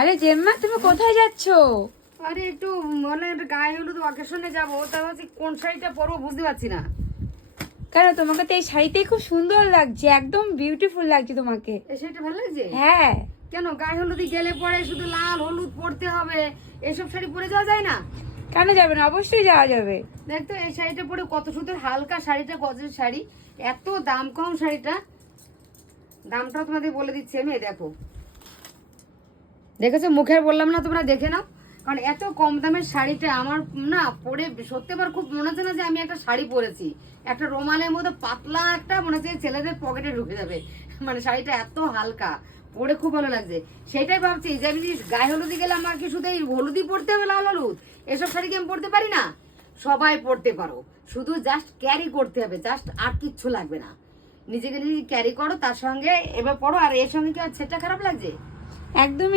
আরে জেম্মা তুমি কোথায় যাচ্ছো? আরে একটু মানে গায়ে হলুদ অকেশনে যাবো, তা হচ্ছে কোন শাড়িটা পরবো বুঝতে পারছি না। কেন তোমাকে তো এই শাড়িতেই খুব সুন্দর লাগছে, একদম বিউটিফুল লাগছে তোমাকে। এই শাড়িটা ভালো লাগছে? হ্যাঁ। কেন গায়ে হলুদে গেলে পরে শুধু লাল হলুদ পরতে হবে, এসব শাড়ি পরে যাওয়া যায় না? কেন যাবে না, অবশ্যই যাওয়া যাবে। দেখতো এই শাড়িটা পরে কত সুন্দর, হালকা শাড়িটা, গজের শাড়ি, এত দাম কম শাড়িটা। দামটাও তোমাদের বলে দিচ্ছি আমি, দেখো দেখেছো, মুখের বললাম না, তোমরা দেখে নাও। কারণ এত কম দামের শাড়িটা আমার না পরে সত্যি আবার খুব মনে হচ্ছে না যে আমি একটা শাড়ি পরেছি, একটা রোমালের মধ্যে পাতলা একটা মনে হচ্ছে ছেলেদের পকেটে ঢুকে যাবে। মানে শাড়িটা এত হালকা, পরে খুব ভালো লাগছে। সেটাই ভাবছি যে আমি গায়ে হলুদি গেলে আমার কি শুধু এই হলুদই পরতে হবে, লাল হলুদ এসব শাড়ি কি আমি পরতে পারি না? সবাই পরতে পারো, শুধু জাস্ট ক্যারি করতে হবে, জাস্ট আর কিচ্ছু লাগবে না। নিজেকে নিজে ক্যারি করো, তার সঙ্গে এবার পরো। আর এর সঙ্গে কি আর সেটা খারাপ লাগছে? একদমই